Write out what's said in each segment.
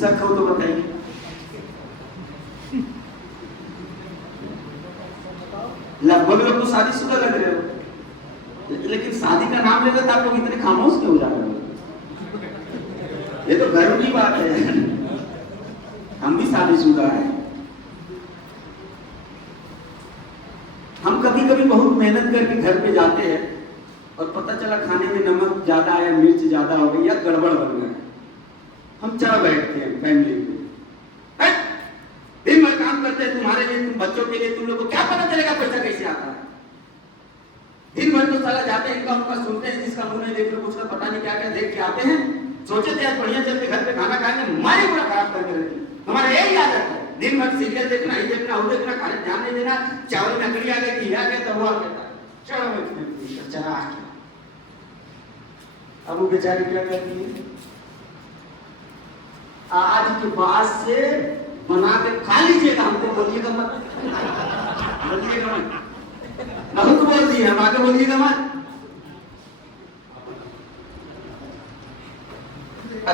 शक हो तो बताइए। लगभग लोग तो शादीशुदा लग रहे हो, लेकिन शादी का नाम लेते तो आप लोग इतने खामोश क्यों हो जा रहे हो? ये तो गर्व की बात है, हम भी शादीशुदा हैं। हम कभी कभी बहुत मेहनत करके घर पे जाते हैं और पता चला खाने में नमक ज्यादा आया, मिर्च ज्यादा हो गई या गड़बड़ बन गया, हम चढ़ बैठते हैं फैमिली पे। दिन भर काम करते हैं तुम्हारे लिए, तुम बच्चों के लिए, तुम लोग को क्या पता चलेगा पैसा कैसे आता है? दिन भर तो साला जाते हैं, इनका उनका सुनते हैं, जिसका मुंह नहीं देख लो उसका पता नहीं क्या क्या देख के आते हैं। सोचे थे आज बढ़िया चल के घर पे खाना खाएंगे, हमारी पूरा खराब करके रखी। हमारा यही आदत है, दिन भर सीरियल देखना, ही देखना, वो देखना, खाने ध्यान नहीं देना। चावल में अकड़ी आ गई, घी आ गया तो वो आ गया, चलो चला। अब वो बेचारी क्या करती है, आज के बाद से बना के खा लीजिएगा, हमको बोलिएगा मत, बोलिएगा मत। बहुत बोल दिए, हम आगे बोलिएगा मत।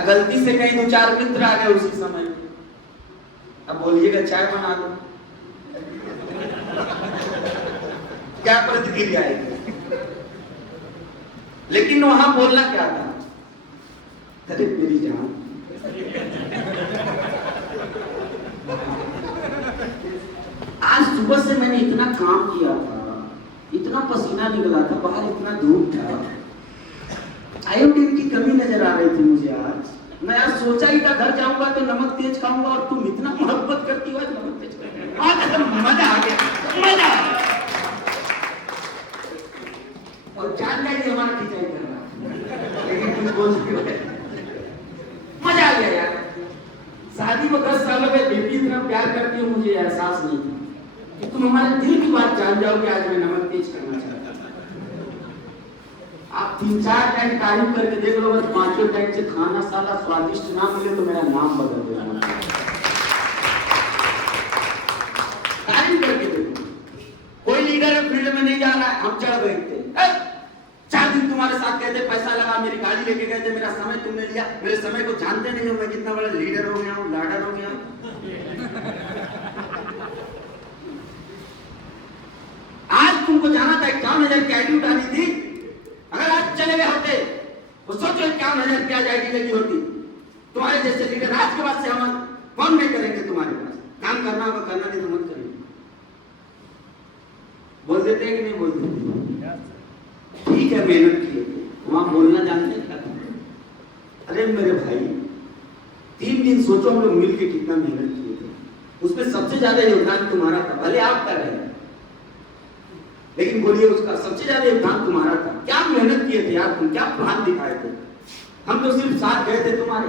गलती से कहीं दो चार मित्र आ गए उसी समय, अब बोलिएगा चाय बना दो, क्या प्रतिक्रिया आएगी? लेकिन वहां बोलना क्या था, अरे मेरी जान, आज सुबह से मैंने इतना काम किया था, इतना पसीना निकला था, बाहर इतना धूप था, आयोडीन की कमी नजर आ रही थी मुझे आज। मैं आज सोचा ही था घर जाऊंगा तो नमक तेज खाऊंगा, और तुम इतना मोहब्बत करती हो, नमक तेज खाऊंगा। आज मजा आ गया, मजा। और जान जाएगी हमारा खिंचाई करना, लेकिन कुछ बोल मजा आ गया यार। शादी को 10 सालों में बेटी इतना प्यार करती हो, मुझे एहसास नहीं था कि तुम हमारे दिल की बात जान जाओगे। आज मैं नमक तेज करना चाहता हूं। आप 3-4 टाइम तारीफ करके देख लो, बस 5वें टाइम से खाना साला स्वादिष्ट ना मिले तो मेरा नाम बदल देना। तारीफ करके देखो। कोई लीडर फील्ड में नहीं जा रहा है, हम चढ़ बैठते। 4 दिन तुम्हारे साथ कहते, पैसा लगा, मेरी गाड़ी लेके गए थे, मेरा समय तुमने लिया, मेरे समय को जानते नहीं हो, मैं कितना बड़ा लीडर हो गया हूँ, लाडर हो गया हूँ। आज तुमको जाना था 51,000 की आईडी उठानी थी, अगर आज चले गए होते तो सोचो 51,000 की आज आईडी लगी होती। तुम्हारे जैसे लीडर आज के बाद से हम फोन नहीं करेंगे, तुम्हारे पास काम करना होगा, करना नहीं तो मत करेंगे। बोल देते हैं कि नहीं बोल देते? ठीक है, मेहनत किए वहां बोलना जानते क्या? अरे मेरे भाई 3 दिन सोचो हम लोग मिलके कितना मेहनत किए थे, उसमें सबसे ज्यादा योगदान तुम्हारा था। भले आप कर रहे हैं, लेकिन बोलिए उसका सबसे ज्यादा योगदान तुम्हारा था। क्या मेहनत किए थे यार तुम, क्या प्लान दिखाए थे। हम तो सिर्फ साथ गए थे तुम्हारे,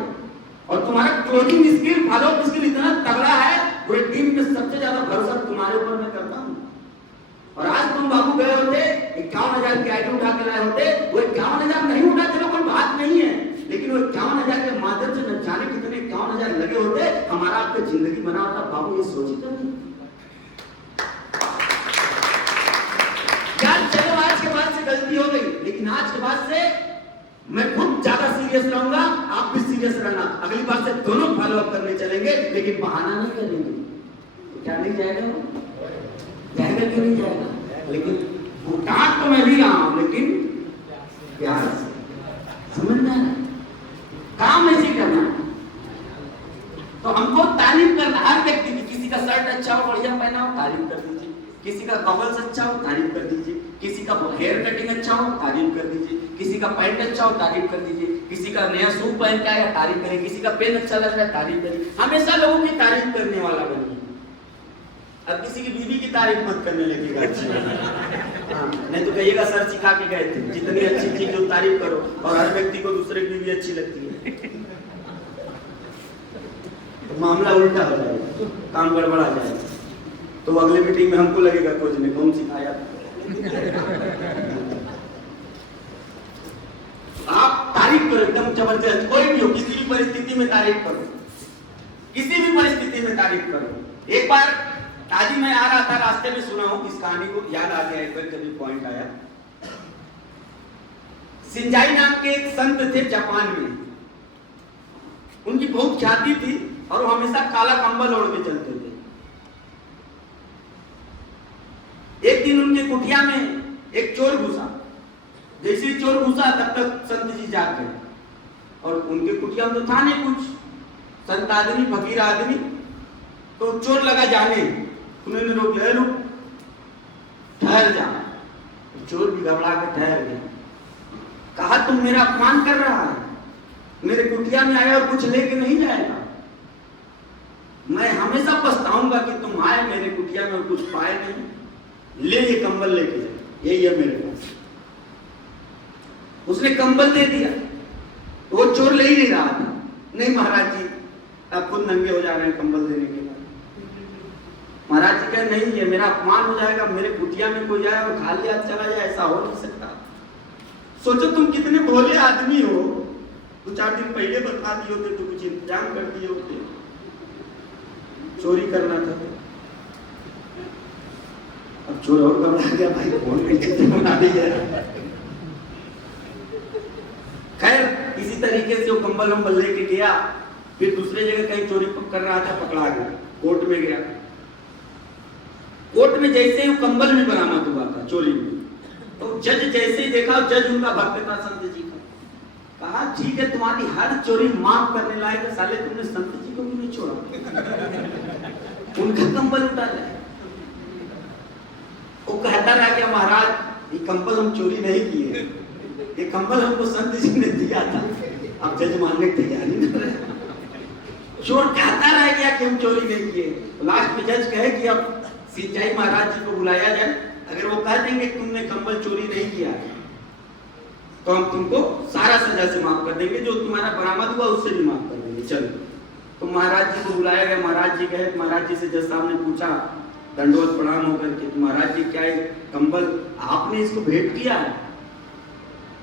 और तुम्हारा closing skill, follow up skill इतना तगड़ा है, पूरी टीम में सबसे ज्यादा भरोसा तुम्हारे ऊपर मैं करता हूँ। और आज तुम बाबू गए होते 51,000 की आईडी उठा के लाए होते, वो 51,000 नहीं उठा, चलो कोई बात नहीं है, लेकिन वो 51,000 के माध्यम से न जाने कितने 51,000 लगे होते, हमारा आपका जिंदगी बना होता। बाबू ये सोची तो नहीं यार। चलो आज के बाद से गलती हो गई, लेकिन आज के बाद से मैं खुद ज्यादा सीरियस रहूंगा, आप भी सीरियस रहना। अगली बार से दोनों फॉलो अप करने चलेंगे, लेकिन बहाना नहीं करेंगे। तो क्या नहीं जाएगा? जाएगा क्यों नहीं जाएगा? लेकिन डांट तो मैं भी रहा हूं, लेकिन प्यार से समझना है, काम ऐसे करना है। तो हमको तारीफ करना हर व्यक्ति की। किसी का शर्ट अच्छा हो, बढ़िया पहना हो, तारीफ कर दीजिए। किसी का कवल्स अच्छा हो, तारीफ कर दीजिए। किसी का हेयर कटिंग अच्छा हो, तारीफ कर दीजिए। किसी का पैंट अच्छा हो, तारीफ कर दीजिए। किसी का नया सूट पहन के आया, तारीफ करें। किसी का पेन अच्छा लग रहा है, तारीफ करिए। हमेशा लोगों की तारीफ करने वाला बनिए। अब किसी की बीवी की तारीफ मत करने लगेगा अच्छी, नहीं तो कहिएगा सर सिखा के गए थे। जितनी अच्छी चीज हो तारीफ करो, और हर व्यक्ति को दूसरे की बीवी अच्छी लगती है, तो मामला उल्टा हो जाएगा, काम गड़बड़ा जाएगा। तो अगले मीटिंग में हमको लगेगा कोच ने कौन सिखाया। आप तारीफ करो एकदम जबरदस्त, कोई भी हो, किसी भी परिस्थिति में तारीफ करो, किसी भी परिस्थिति में तारीफ करो। एक बार आज ही मैं आ रहा था, रास्ते में सुना हूं, इस कहानी को याद आ गया, एक बार कभी पॉइंट आया। शिंजाई नाम के एक संत थे जापान में। उनकी बहुत ख्याति थी और वो हमेशा काला कंबल ओढ़ के चलते थे। एक दिन उनके कुटिया में एक चोर घुसा। जैसे चोर घुसा तब तक संत जी जाग गए और उनके कुटिया में तो था नहीं कुछ, संत आदमी फकीर आदमी, तो चोर लगा जाने, उन्होंने रोक लिया, रुक ठहर जा। चोर भी घबरा के ठहर गया। कहा तुम मेरा अपमान कर रहा है, मेरे कुटिया में आया और कुछ लेके नहीं जाएगा। मैं हमेशा पछताऊंगा कि तुम आए मेरे कुटिया में और कुछ पाए नहीं। ले ये कंबल लेके जाए, यही है मेरे पास। उसने कंबल दे दिया। वो चोर ले ही नहीं रहा था। नहीं महाराज जी, आप खुद नंगे हो जा रहे हैं कंबल देने के बाद। महाराज जी कहे नहीं, ये मेरा अपमान हो जाएगा, मेरे कुटिया में कोई जाए और खाली हाथ चला जाए, ऐसा हो नहीं सकता। सोचो तुम कितने भोले आदमी हो, 2-4 दिन पहले बता दिए होते तो कुछ इंतजाम कर दिए होते। चोरी करना था, अब चोर और घबरा गया, भाई कौन पीछे बना दी है। खैर इसी तरीके से वो कंबल वंबल लेके गया। फिर दूसरे जगह कहीं चोरी कर रहा था, पकड़ा गया, कोर्ट में गया। कोर्ट में जैसे ही वो कंबल भी बरामद हुआ था चोरी में, तो जज जैसे ही देखा, जज उनका भक्त था संत जी का। कहा ठीक है, तुम्हारी हर चोरी माफ करने लायक है, साले तुमने संत जी को भी नहीं छोड़ा, उनका कंबल उठा जाए। वो कहता रहा कि महाराज ये कंबल हम चोरी नहीं किए, ये कंबल हमको संत जी ने दिया था। अब जज मानने की तैयारी नहीं कर रहे। चोर कहता रह गया कि हम चोरी नहीं किए। लास्ट में जज कहे कि अब सिंचाई महाराज जी को बुलाया जाए, अगर वो कह देंगे कि तुमने कंबल चोरी नहीं किया तो हम तुमको सारा सजा से माफ कर देंगे, जो तुम्हारा बरामद हुआ उससे भी माफ कर देंगे, चलो। तो महाराज जी को बुलाया गया। महाराज जी गए, महाराज जी से जज साहब ने पूछा दंडोत प्रणाम होकर के, महाराज जी क्या है कंबल आपने इसको भेंट किया है?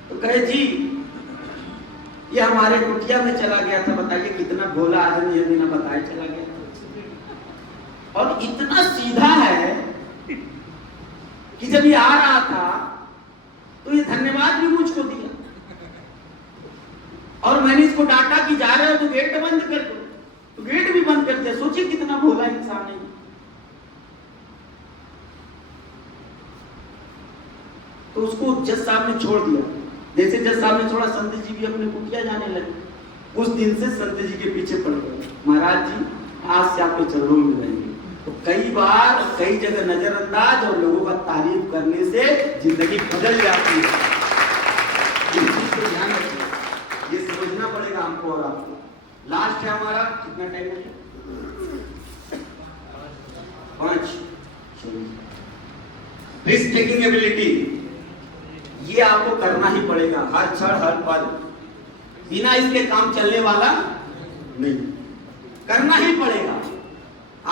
तो कहे जी ये हमारे कुटिया में चला गया था। बताइए कितना भोला आदमी है, बिना बताए चला गया। और इतना सीधा है कि जब ये आ रहा था तो ये धन्यवाद भी मुझको दिया, और मैंने इसको डांटा कि जा रहे हो तो गेट बंद कर दो, तो गेट भी बंद कर दिया। सोचिए कितना भोला इंसान है। तो उसको जज साहब ने छोड़ दिया। जैसे जज साहब ने छोड़ा, संत जी भी अपने कुटिया जाने लगे। उस दिन से संत जी के पीछे पड़ गए, महाराज जी आज से आपके चरणों में रहेंगे। तो कई बार कई जगह नजरअंदाज और लोगों का तारीफ करने से जिंदगी बदल जाती है। ध्यान रखिए, ये समझना पड़ेगा हमको और आपको। लास्ट है हमारा, कितना टाइम है? 5। रिस्क टेकिंग एबिलिटी, ये आपको करना ही पड़ेगा हर क्षण हर पल। बिना इसके काम चलने वाला नहीं, करना ही पड़ेगा।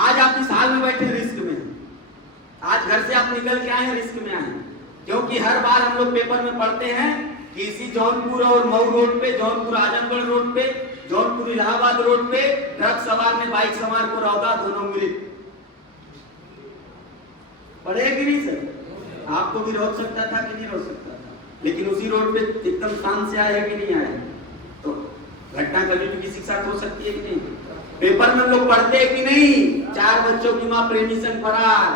आज आप इस हाल में बैठे रिस्क में, आज घर से आप निकल के आए हैं रिस्क में आए हैं, क्योंकि हर बार हम लोग पेपर में पढ़ते हैं कि इसी जौनपुर और मऊ रोड पे, जौनपुर आजमगढ़ रोड पे, जौनपुर इलाहाबाद रोड पे ट्रक सवार ने बाइक सवार को रौदा, दोनों मृत। पढ़े कि नहीं सर? आपको भी रोक सकता था कि नहीं रोक सकता था, लेकिन उसी रोड पे एकदम शान से आए कि नहीं आए? तो घटना कभी भी किसी के साथ हो सकती है कि नहीं? पेपर में हम लोग पढ़ते हैं कि नहीं, 4 बच्चों की मां प्रेमी संग फरार,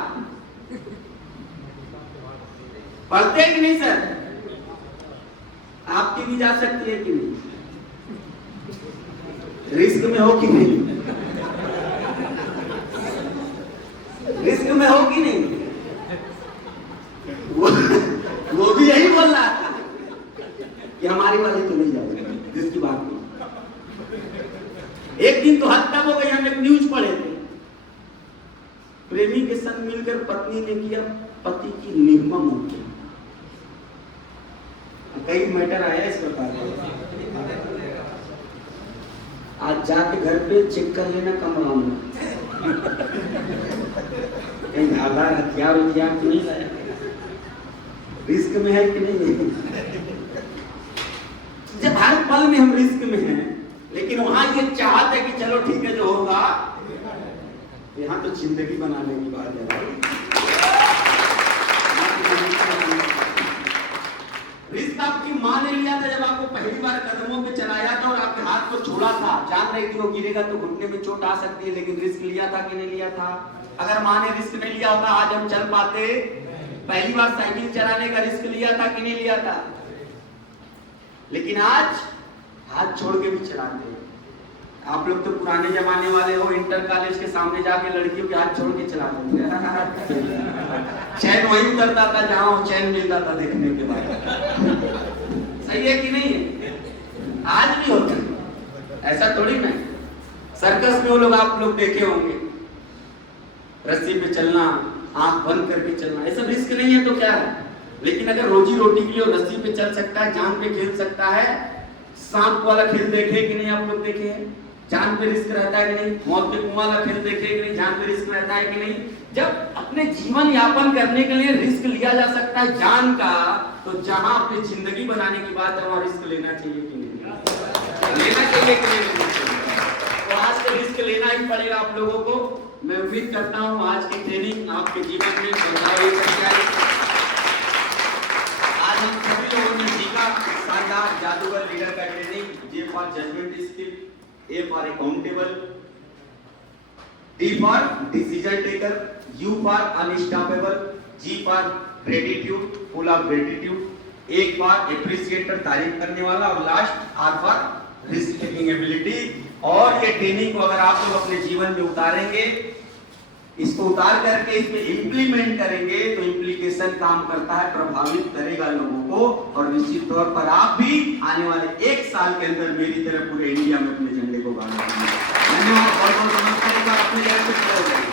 पढ़ते हैं कि नहीं सर? आपकी भी जा सकती है कि नहीं? रिस्क में हो कि नहीं? रिस्क में हो कि नहीं? वो भी यही बोल रहा था कि हमारी वाली तो नहीं जाएगी, जिसकी बात नहीं। एक दिन तो हद तक हो गई, हम एक न्यूज पढ़े थे, प्रेमी के संग मिलकर पत्नी ने किया पति की निर्मम हत्या। कई मैटर आया इस प्रकार। आज जाके घर पे चेक कर लेना कमरा में, कहीं धारदार हथियार उथियार तो नहीं लाया, रिस्क में है कि नहीं? जब हर पल में हम रिस्क में हैं, लेकिन वहां ये चाहत है कि चलो ठीक है जो होगा, यहाँ तो जिंदगी बनाने की बात है भाई। रिस्क आपकी माँ ने लिया था जब आपको पहली बार कदमों पे चलाया था और आपके हाथ को छोड़ा था, जान रही थी वो गिरेगा तो घुटने में चोट आ सकती है, लेकिन रिस्क लिया था कि नहीं लिया था? अगर माँ ने रिस्क नहीं लिया होता आज हम चल पाते? पहली बार साइकिल चलाने का रिस्क लिया था कि नहीं लिया था? लेकिन आज हाथ छोड़ के भी चलाते हैं। आप लोग तो पुराने जमाने वाले हो, इंटर कॉलेज के सामने जाके लड़कियों के हाथ छोड़ के चलाते थे। चैन वही उतरता था जहां चैन मिलता था देखने के बाद। सही है कि नहीं है? आज भी होता है, ऐसा थोड़ी ना। सर्कस में वो लोग आप लोग देखे होंगे, रस्सी पे चलना, आंख बंद करके चलना, ये सब रिस्क नहीं है तो क्या है? लेकिन अगर रोजी रोटी के लिए रस्सी पे चल सकता है, जान पे खेल सकता है, सांप वाला खेल देखे कि नहीं आप लोग देखे हैं? जान पे रिस्क रहता है कि नहीं? मौत के कुआं वाला खेल देखे कि नहीं? जान पे रिस्क रहता है कि नहीं? जब अपने जीवन यापन करने के लिए रिस्क लिया जा सकता है जान का, तो जहां अपनी जिंदगी बनाने की बात है वहां रिस्क लेना चाहिए कि नहीं? लेना चाहिए कि नहीं? तो आज से रिस्क लेना ही पड़ेगा आप लोगों को। मैं उम्मीद करता हूं आज की ट्रेनिंग आपके जीवन में बदलाव लेकर आए। आज हम सभी लोगों ने सीखा शानदार जादूगर लीडर का ट्रेनिंग। J for judgement skill, A for accountable, D for decision taker, U for unstoppable, G for gratitude, full of gratitude, A for appreciator, तारीफ करने वाला, और last R for risk taking ability। और ये ट्रेनिंग को अगर आप लोग अपने जीवन में उतारेंगे, इसको उतार करके इसमें इम्प्लीमेंट करेंगे तो इम्प्लीकेशन काम करता है, प्रभावित करेगा लोगों को, और निश्चित तौर पर आप भी आने वाले 1 साल के अंदर मेरी तरह पूरे इंडिया में अपने झंडे को गाड़ेंगे। धन्यवाद, बहुत बहुत नमस्कार। अपने